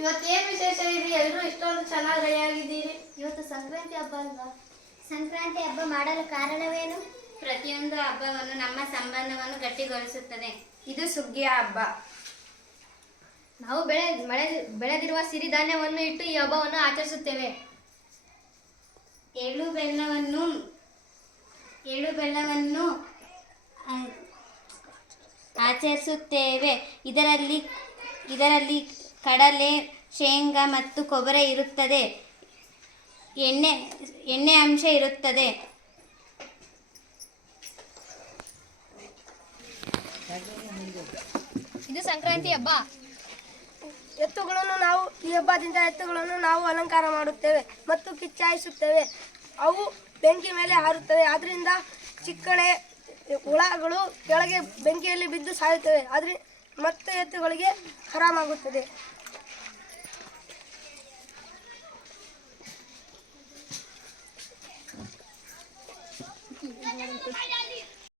ಇವತ್ತೇನು ವಿಶೇಷ ಇದೆ ಎಲ್ಲರೂ ಇಷ್ಟೊಂದು ಚೆನ್ನಾಗಿ ರೆಡಿಯಾಗಿದ್ದೀರಿ ಇವತ್ತು ಸಂಕ್ರಾಂತಿ ಹಬ್ಬ ಅಲ್ವಾ? ಸಂಕ್ರಾಂತಿ ಹಬ್ಬ ಮಾಡಲು ಕಾರಣವೇನು? ಪ್ರತಿಯೊಂದು ಹಬ್ಬವನ್ನು ನಮ್ಮ ಸಂಬಂಧವನ್ನು ಗಟ್ಟಿಗೊಳಿಸುತ್ತದೆ. ಇದು ಸುಗ್ಗಿಯ ಹಬ್ಬ. ನಾವು ಬೆಳೆ ಮಳೆ ಬೆಳೆದಿರುವ ಸಿರಿಧಾನ್ಯವನ್ನು ಇಟ್ಟು ಈ ಹಬ್ಬವನ್ನು ಆಚರಿಸುತ್ತೇವೆ. ಏಳು ಬೆಲ್ಲವನ್ನು ಏಳು ಬೆಲ್ಲವನ್ನು ಆ, ಆಚರಿಸುತ್ತೇವೆ. ಇದರಲ್ಲಿ ಇದರಲ್ಲಿ ಕಡಲೆ ಶೇಂಗಾ ಮತ್ತು ಕೊಬ್ಬರಿ ಇರುತ್ತದೆ. ಎಣ್ಣೆ ಎಣ್ಣೆ ಅಂಶ ಇರುತ್ತದೆ. ಇದು ಸಂಕ್ರಾಂತಿ ಹಬ್ಬ. ಎತ್ತುಗಳನ್ನು ನಾವು ಈ ಹಬ್ಬದಿಂದ ಎತ್ತುಗಳನ್ನು ನಾವು ಅಲಂಕಾರ ಮಾಡುತ್ತೇವೆ ಮತ್ತು ಕಿಚ್ಚಾಯಿಸುತ್ತೇವೆ. ಅವು ಬೆಂಕಿ ಮೇಲೆ ಹಾರುತ್ತವೆ. ಅದರಿಂದ ಚಿಕ್ಕಣೆ ಹುಳಗಳು ಕೆಳಗೆ ಬೆಂಕಿಯಲ್ಲಿ ಬಿದ್ದು ಸಾಯುತ್ತವೆ. ಆದ್ರೆ ಮತ್ತೆ ಎತ್ತುಗಳಿಗೆ ಆರಾಮಾಗುತ್ತದೆ.